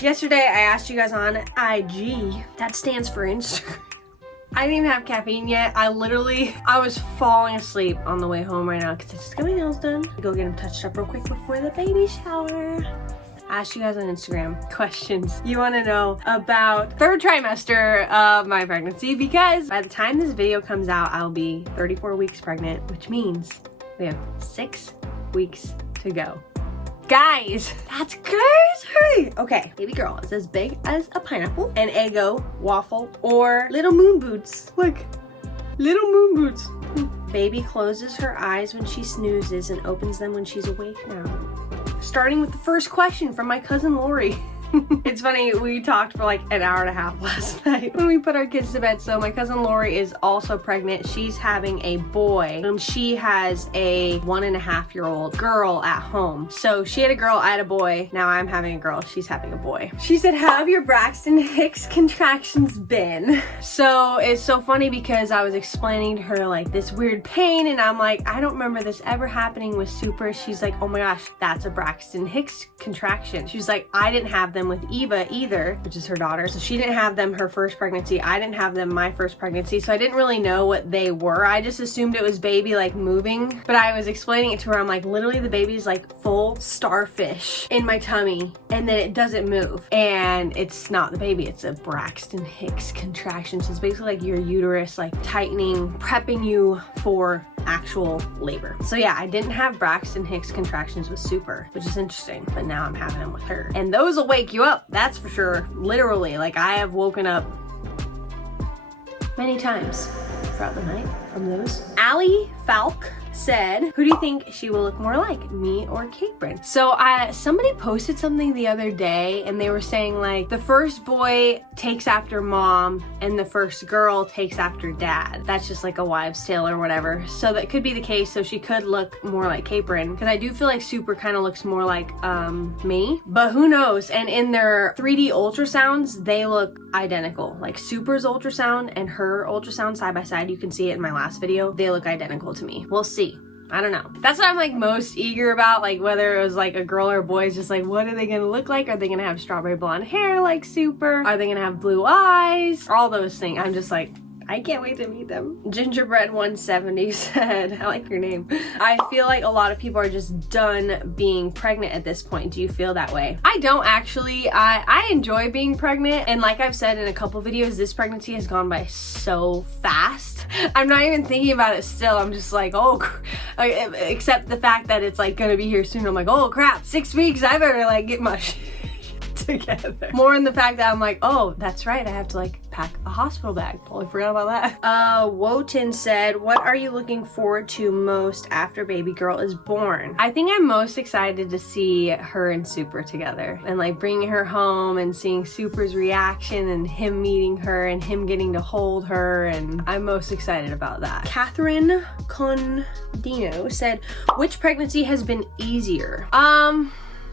Yesterday, I asked you guys on IG. That stands for Instagram. I didn't even have caffeine yet. I was falling asleep on the way home right now because I just got my nails done. Go get them touched up real quick before the baby shower. I asked you guys on Instagram questions you want to know about third trimester of my pregnancy, because by the time this video comes out, I'll be 34 weeks pregnant, which means we have 6 weeks to go. Guys, that's crazy. Okay, baby girl is as big as a pineapple, an Eggo, waffle, or little moon boots. Look, little moon boots. Baby closes her eyes when she snoozes and opens them when she's awake now. Starting with the first question from my cousin Lori. It's funny, we talked for like an hour and a half last night when we put our kids to bed. So my cousin Lori is also pregnant. She's having a boy. She has a 1.5-year-old girl at home. So she had a girl, I had a boy. Now I'm having a girl, she's having a boy. She said, how have your Braxton Hicks contractions been? So it's so funny because I was explaining to her like this weird pain, and I'm like, I don't remember this ever happening with Super. She's like, oh my gosh, that's a Braxton Hicks contraction. She was like, I didn't have them with Eva either, which is her daughter. So she didn't have them her first pregnancy. I didn't have them my first pregnancy. So I didn't really know what they were. I just assumed it was baby like moving. But I was explaining it to her. I'm like, literally the baby's like full starfish in my tummy, and then it doesn't move. And it's not the baby, it's a Braxton Hicks contraction. So it's basically like your uterus like tightening, prepping you for actual labor. So yeah, I didn't have Braxton Hicks contractions with Super, which is interesting, but now I'm having them with her. And those will wake you up, that's for sure. Literally, like I have woken up many times throughout the night from those. Allie Falk said, who do you think she will look more like, me or Capron? So somebody posted something the other day and they were saying like the first boy takes after mom and the first girl takes after dad. That's just like a wives' tale or whatever. So that could be the case. So she could look more like Capron, because I do feel like Super kind of looks more like me, but who knows? And in their 3D ultrasounds, they look identical. Like Super's ultrasound and her ultrasound side by side, you can see it in my last video, they look identical to me. We'll see. I don't know. That's what I'm like most eager about, like whether it was like a girl or a boy, is just like, what are they gonna look like? Are they gonna have strawberry blonde hair like Super? Are they gonna have blue eyes? All those things. I'm just like, I can't wait to meet them. Gingerbread 170 said, I like your name. I feel like a lot of people are just done being pregnant at this point. Do you feel that way? I don't actually. I enjoy being pregnant, and like I've said in a couple videos, this pregnancy has gone by so fast. I'm not even thinking about it still. I'm just like, oh, except the fact that it's like gonna be here soon. I'm like, oh crap, 6 weeks, I better like get my shit together. More in the fact that I'm like, oh, that's right, I have to like pack a hospital bag. Totally forgot about that. Wotan said, what are you looking forward to most after baby girl is born? I think I'm most excited to see her and Super together and like bringing her home and seeing Super's reaction and him meeting her and him getting to hold her, and I'm most excited about that. Catherine Condino said, which pregnancy has been easier?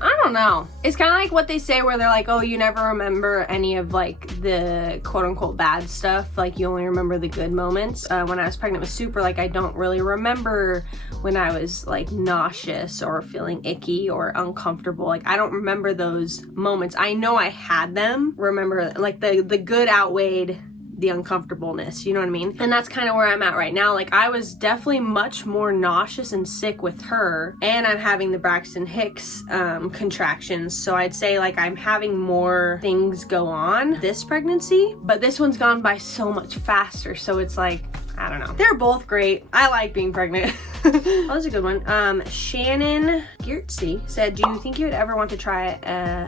I don't know. It's kind of like what they say where they're like, oh, you never remember any of like the quote unquote bad stuff. Like you only remember the good moments. When I was pregnant with Super, like I don't really remember when I was like nauseous or feeling icky or uncomfortable. Like I don't remember those moments. I know I had them. Remember like the good outweighed the uncomfortableness, you know what I mean? And that's kind of where I'm at right now. Like I was definitely much more nauseous and sick with her, and I'm having the Braxton Hicks contractions, so I'd say like I'm having more things go on this pregnancy, but this one's gone by so much faster, so it's like, I don't know. They're both great. I like being pregnant. That was a good one. Shannon Geertsy said, do you think you would ever want to try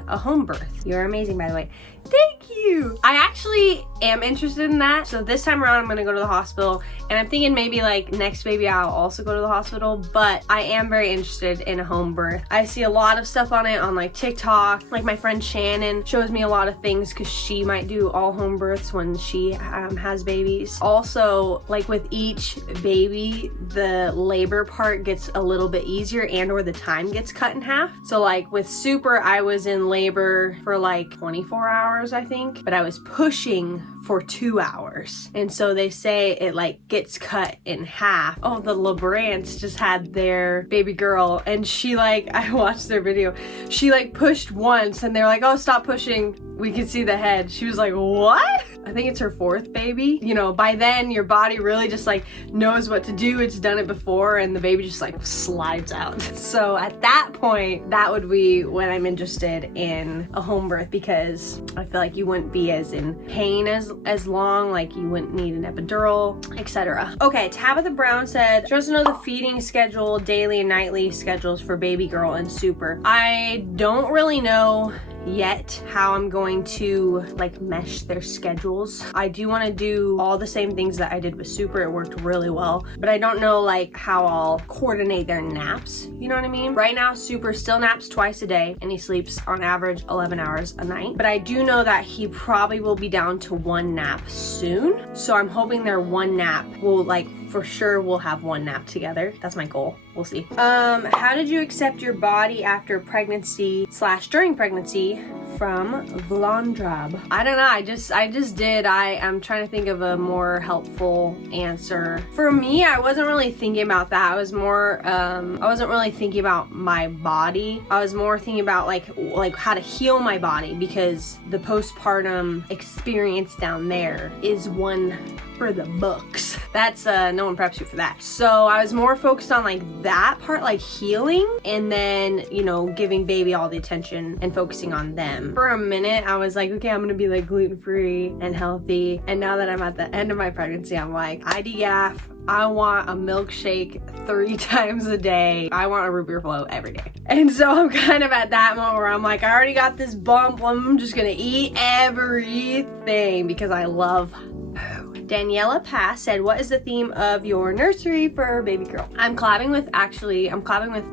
a home birth? You're amazing, by the way. Thank you. I actually am interested in that. So this time around, I'm gonna go to the hospital, and I'm thinking maybe like next baby I'll also go to the hospital, but I am very interested in a home birth. I see a lot of stuff on it on like TikTok. Like my friend Shannon shows me a lot of things because she might do all home births when she has babies. Also, like with each baby, the labor part gets a little bit easier and or the time time gets cut in half. So like with Super, I was in labor for like 24 hours, I think, but I was pushing for 2 hours. And so they say it like gets cut in half. Oh, the LeBrants just had their baby girl, and she like, I watched their video, she like pushed once and they're like, oh, stop pushing, we can see the head. She was like, what? I think it's her 4th baby. You know, by then your body really just like knows what to do. It's done it before, and the baby just like slides out. So at that point, that would be when I'm interested in a home birth, because I feel like you wouldn't be as in pain as long, like you wouldn't need an epidural, etc. Okay, Tabitha Brown said she wants to know the feeding schedule, daily and nightly schedules for baby girl and Super. I don't really know yet how I'm going to like mesh their schedules. I do want to do all the same things that I did with Super. It worked really well, but I don't know like how I'll coordinate their naps. You know what I mean? Right now, Super still naps twice a day, and he sleeps on average 11 hours a night. But I do know that he probably will be down to 1 nap soon. So I'm hoping their 1 nap will like, for sure we'll have 1 nap together. That's my goal. We'll see. How did you accept your body after pregnancy / during pregnancy? From Vlondrab. I don't know. I just did. I'm trying to think of a more helpful answer. For me, I wasn't really thinking about that. I was more, I wasn't really thinking about my body. I was more thinking about like how to heal my body, because the postpartum experience down there is one for the books. That's no one preps you for that. So I was more focused on like that part, like healing, and then, you know, giving baby all the attention and focusing on them. For a minute, I was like, okay, I'm gonna be like gluten-free and healthy. And now that I'm at the end of my pregnancy, I'm like, IDF, I want a milkshake 3 times a day. I want a root beer float every day. And so I'm kind of at that moment where I'm like, I already got this bump. I'm just gonna eat everything because I love poo. Daniela Pass said, what is the theme of your nursery for baby girl? I'm collabing with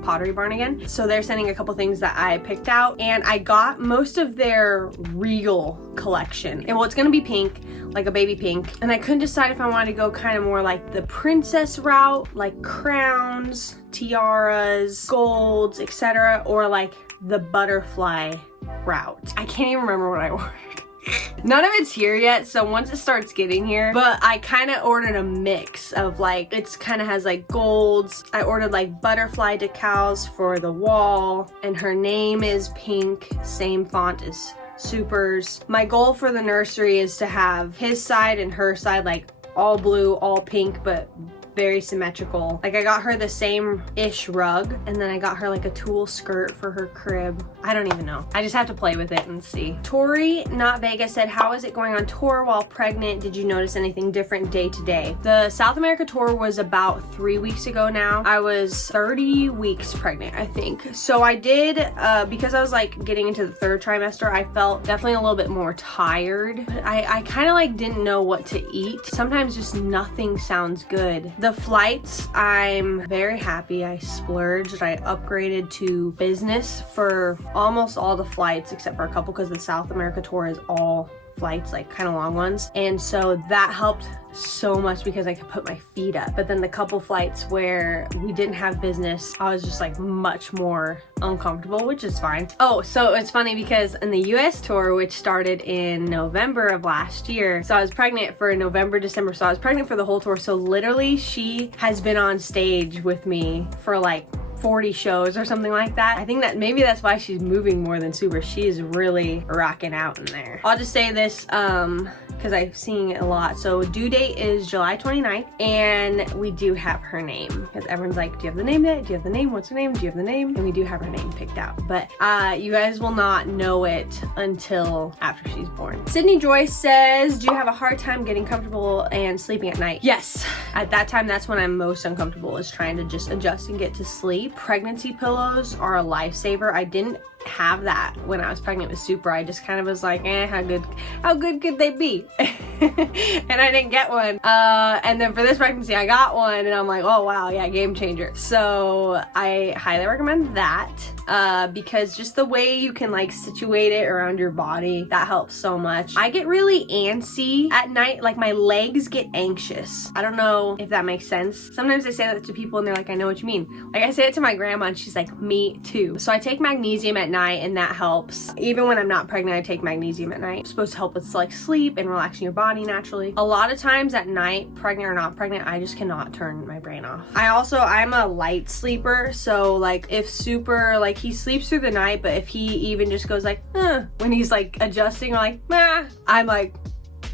Pottery Barn again. So they're sending a couple things that I picked out, and I got most of their Regal collection. And well, it's gonna be pink, like a baby pink. And I couldn't decide if I wanted to go kind of more like the princess route, like crowns, tiaras, golds, etc., or like the butterfly route. I can't even remember what I ordered. None of it's here yet, so once it starts getting here, but I kind of ordered a mix of like, it's kind of has like golds. I ordered like butterfly decals for the wall, and her name is pink, same font as Super's. My goal for the nursery is to have his side and her side like all blue, all pink, but very symmetrical. Like I got her the same-ish rug, and then I got her like a tulle skirt for her crib. I don't even know. I just have to play with it and see. Tori Not Vegas said, how is it going on tour while pregnant? Did you notice anything different day to day? The South America tour was about 3 weeks ago now. I was 30 weeks pregnant, I think. So I did, because I was like getting into the 3rd trimester, I felt definitely a little bit more tired. I kind of like didn't know what to eat. Sometimes just nothing sounds good. The flights, I'm very happy. I splurged. I upgraded to business for almost all the flights except for a couple, because the South America tour is all flights, like kind of long ones. And so that helped so much because I could put my feet up. But then the couple flights where we didn't have business, I was just like much more uncomfortable, which is fine. Oh, so it's funny because in the US tour, which started in November of last year, so I was pregnant for November, December, so I was pregnant for the whole tour. So literally she has been on stage with me for like 40 shows or something like that. I think that maybe that's why she's moving more than Super. She is really rocking out in there. I'll just say this, because I've seen it a lot. So due date is July 29th, and we do have her name, because everyone's like, do you have the name yet? Do you have the name? What's her name? Do you have the name? And we do have her name picked out, but you guys will not know it until after she's born. Sydney Joyce says, do you have a hard time getting comfortable and sleeping at night? Yes. At that time, that's when I'm most uncomfortable, is trying to just adjust and get to sleep. Pregnancy pillows are a lifesaver. I didn't have that when I was pregnant with Super. I just kind of was like, how good could they be? and I didn't get one. And then for this pregnancy, I got one, and I'm like, oh wow, yeah, game changer. So I highly recommend that because just the way you can like situate it around your body, that helps so much. I get really antsy at night, like my legs get anxious. I don't know if that makes sense. Sometimes I say that to people and they're like, I know what you mean. Like I say it to my grandma and she's like, me too. So I take magnesium at night and that helps. Even when I'm not pregnant, I take magnesium at night. It's supposed to help with like sleep and relaxing your body naturally. A lot of times at night, pregnant or not pregnant, I just cannot turn my brain off. I'm a light sleeper. So like if Super, like he sleeps through the night, but if he even just goes like, when he's like adjusting or like, I'm like,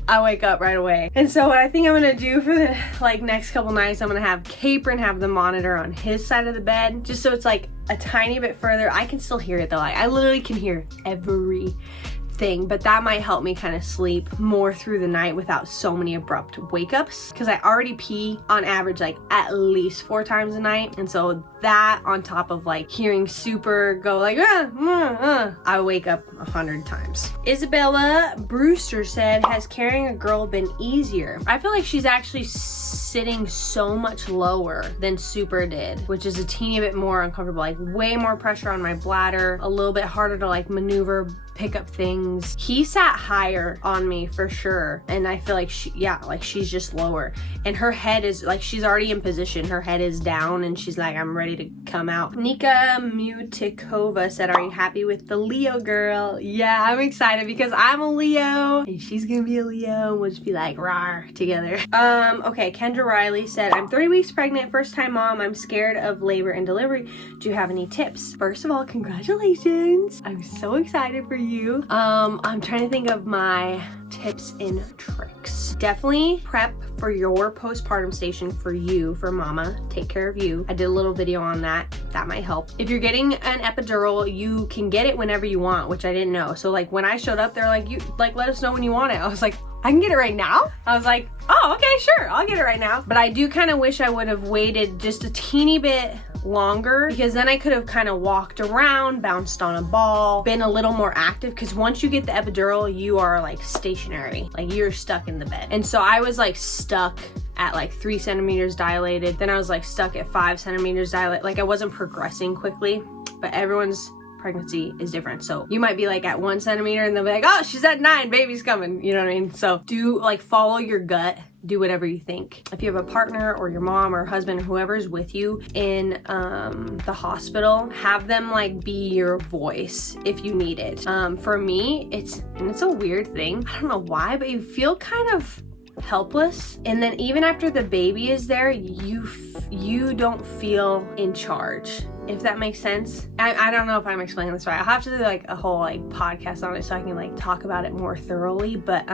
I wake up right away. And so what I think I'm gonna do for the like next couple nights, I'm gonna have Capron have the monitor on his side of the bed, just so it's like a tiny bit further. I can still hear it though. Like I literally can hear everything, but that might help me kind of sleep more through the night without so many abrupt wake ups, because I already pee on average like at least 4 times a night. And so that on top of like hearing Super go like I wake up 100 times. Isabella Brewster said, has carrying a girl been easier? I feel like she's actually sitting so much lower than Super did, which is a teeny bit more uncomfortable, like way more pressure on my bladder, a little bit harder to like maneuver, pick up things. He sat higher on me for sure, and I feel like she's just lower, and her head is like, she's already in position, her head is down, and she's like, I'm ready to come out. Nika Mutikova said, are you happy with the Leo girl? Yeah, I'm excited because I'm a Leo and she's gonna be a Leo, and we'll just be like rawr together. Okay, Kendra Riley said, I'm 3 weeks pregnant, first time mom, I'm scared of labor and delivery. Do you have any tips? First of all, congratulations, I'm so excited for you. I'm trying to think of my tips and tricks. Definitely prep for your postpartum station for you, for mama. Take care of you. I did a little video on that. That might help. If you're getting an epidural, you can get it whenever you want, which I didn't know. So like when I showed up, they're like, you like, let us know when you want it. I was like, I can get it right now? I was like, oh, okay, sure, I'll get it right now. But I do kind of wish I would have waited just a teeny bit longer, because then I could have kind of walked around, bounced on a ball, been a little more active, because once you get the epidural, you are like stationary, like you're stuck in the bed. And so I was like stuck at like 3 centimeters dilated, then I was like stuck at 5 centimeters dilated, like I wasn't progressing quickly, but everyone's pregnancy is different. So you might be like at 1 centimeter and they'll be like, oh, she's at 9, baby's coming, you know what I mean? So do like follow your gut, do whatever you think. If you have a partner or your mom or husband or whoever's with you in the hospital, have them like be your voice if you need it. For me, it's a weird thing, I don't know why, but you feel kind of helpless, and then even after the baby is there, you don't feel in charge, if that makes sense. I don't know if I'm explaining this right. I'll have to do like a whole like podcast on it so I can like talk about it more thoroughly, but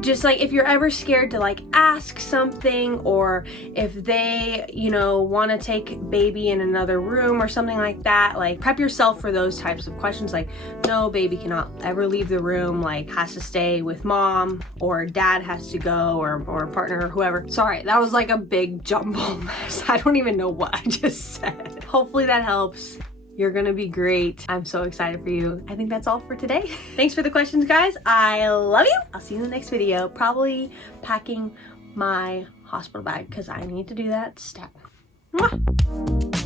just like if you're ever scared to like ask something, or if they, you know, want to take baby in another room or something like that, like prep yourself for those types of questions, like no, baby cannot ever leave the room, like has to stay with mom, or dad has to go, or partner or whoever. Sorry, that was like a big jumble mess. I don't even know what I just said. Hopefully that helps. You're gonna be great. I'm so excited for you. I think that's all for today. Thanks for the questions, guys. I love you. I'll see you in the next video. Probably packing my hospital bag because I need to do that step. Mwah.